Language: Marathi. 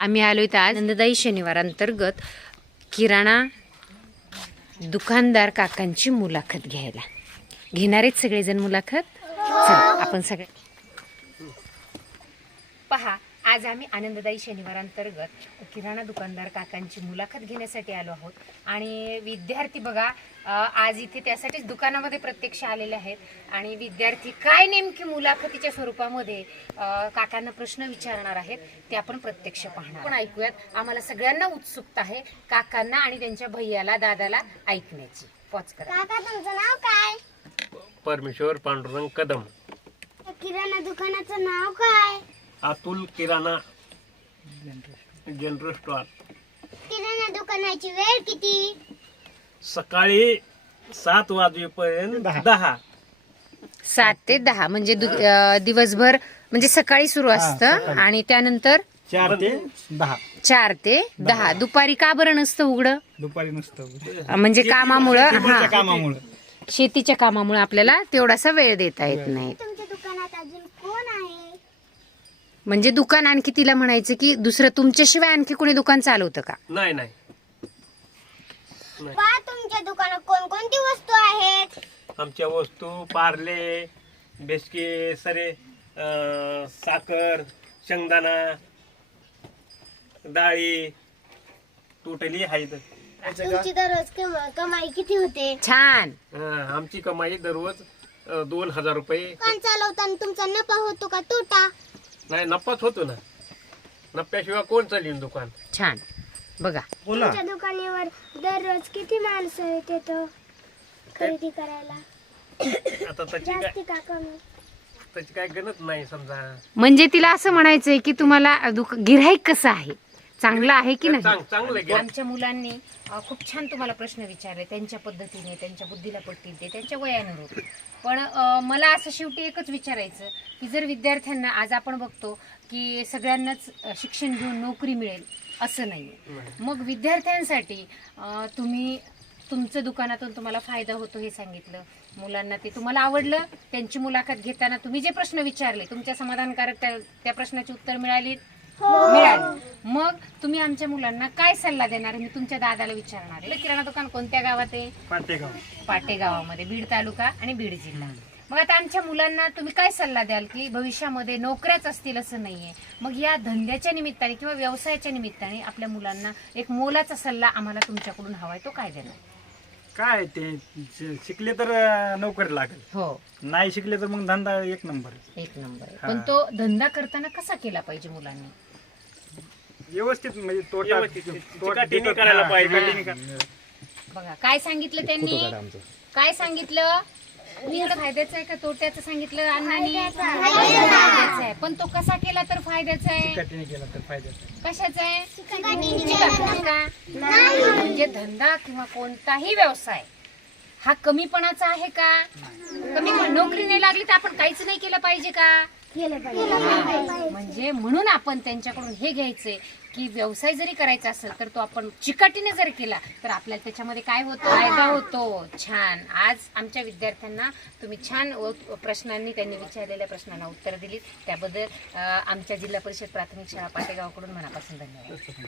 आम्ही आलोय तर आज आनंददायी शनिवार अंतर्गत किराणा दुकानदार काकांची मुलाखत घ्यायला घेणार आहेत सगळेजण मुलाखत। चला आपण सगळे पहा, आज आम्ही आनंददायी शनिवार अंतर्गत किराणा दुकानदार काकांची मुलाखत घेण्यासाठी आलो आहोत आणि विद्यार्थी बघा आज इथे त्यासाठीच दुकानामध्ये प्रत्यक्ष आलेले आहेत आणि विद्यार्थी काय नेमकी मुलाखतीच्या स्वरूपामध्ये काकांना प्रश्न विचारणार आहेत ते आपण प्रत्यक्ष पाहणार। पण ऐकूयात, आम्हाला सगळ्यांना उत्सुकता आहे काकांना आणि त्यांच्या भैयाला दादाला ऐकण्याची। पॉज करा। काका तुमचं नाव काय? परमेश्वर पांडुरंग कदम। किराणा दुकानाचं नाव काय? अतुल किराणा जनरल स्टोअर। किराणा दुकानाची वेळ किती? सकाळी 7 वाजेपर्यंत 10। 7 ते 10 म्हणजे दिवसभर म्हणजे सकाळी सुरू असतं आणि त्यानंतर 4 ते 10। 4 ते 10। दुपारी का बरं नसतं उघडं? दुपारी नसतं म्हणजे कामामुळं, हा कामामुळे, शेतीच्या कामामुळे आपल्याला तेवढासा वेळ देता येत नाही। तुमच्या दुकानात अजून कोण आहे? म्हणजे दुकान आणखी तिला म्हणायचं की दुसरं तुमच्याशिवाय आणखी कोणी दुकान चालवतं का? नाही। पहा, तुमच्या दुकानात कोणकोणती वस्तू आहेत? आमच्या वस्तू पार्ले, बिस्किट, सरे, साखर, शेंगदाणा, डाळी टोटली आहेत। तुमची दररोज कमाई किती होते? छान। आमची कमाई दररोज 2000 रुपये। दुकान चालवताना तुमचा नफा होतो का तोटा? नाही, नफाच होतो ना, नफ्याशिवाय कोण चालीन दुकान। छान बघा। तुमच्या दुकानावर दररोज किती माणसं येतात खरेदी करायला? आता जास्ती का कमी? त्याची काय गणत नाही समजा। म्हणजे तिला असं म्हणायचंय की तुम्हाला गिऱ्हाईक कसं आहे, चांगलं आहे की नाही? चांगलं गेलं। आमच्या मुलांनी खूप छान तुम्हाला प्रश्न विचारले, त्यांच्या पद्धतीने, त्यांच्या बुद्धीला पटतील ते, त्यांच्या वयानुरूप। पण मला असं शेवटी एकच विचारायचं की जर विद्यार्थ्यांना आज आपण बघतो की सगळ्यांनाच शिक्षण घेऊन नोकरी मिळेल असं नाही, मग विद्यार्थ्यांसाठी तुम्ही तुमचं दुकानातून तुम्हाला फायदा होतो हे सांगितलं, मुलांना ते तुम्हाला आवडलं, त्यांची मुलाखत घेताना तुम्ही जे प्रश्न विचारले तुमच्या समाधानकारक त्या प्रश्नाची उत्तर मिळाली? मिळाली। मग तुम्ही आमच्या मुलांना काय सल्ला देणार? मी तुमच्या दादाला विचारणार आहे। किराणा दुकान कोणत्या गावात आहे? पाटेगाव। पाटेगावामध्ये, बीड तालुका आणि बीड जिल्हा। मग आता आमच्या मुलांना तुम्ही काय सल्ला द्याल की भविष्यामध्ये नोकऱ्याच असतील असं नाहीये, मग या धंद्याच्या निमित्ताने किंवा व्यवसायाच्या निमित्ताने आपल्या मुलांना एक मोलाचा सल्ला आम्हाला तुमच्याकडून हवाय, तो काय देणार? काय ते शिकले तर नोकरी लागेल, हो नाही शिकले तर मग धंदा एक नंबर। एक नंबर आहे। पण तो धंदा करताना कसा केला पाहिजे मुलांनी? व्यवस्थित, म्हणजे चिकाटीने करायला पाहिजे। बघा काय सांगितलं त्यांनी, काय सांगितलं? इकडे फायद्याचं आहे का तोट्याचं सांगितलं अण्णांनी? फायद्याचं आहे। पण तो कसा केला तर फायद्याचा आहे? चिकाटीने केला तर फायद्याचा। कशाचा आहे? चिकाटीने का? म्हणजे धंदा किंवा कोणताही व्यवसाय हा कमीपणाचा आहे का? कमी नोकरी नाही लागली तर आपण काहीच नाही केलं पाहिजे का? म्हणजे म्हणून आपण त्यांच्याकडून हे घ्यायचंय की व्यवसाय जरी करायचा असेल तर तो आपण चिकाटीने जर केला तर आपल्याला त्याच्यामध्ये काय होतं? फायदा होतो। छान। आज आमच्या विद्यार्थ्यांना तुम्ही छान प्रश्नांनी, त्यांनी विचारलेल्या प्रश्नांना उत्तर दिली, त्याबद्दल आमच्या जिल्हा परिषद प्राथमिक शाळा पाटेगावकडून मनापासून धन्यवाद।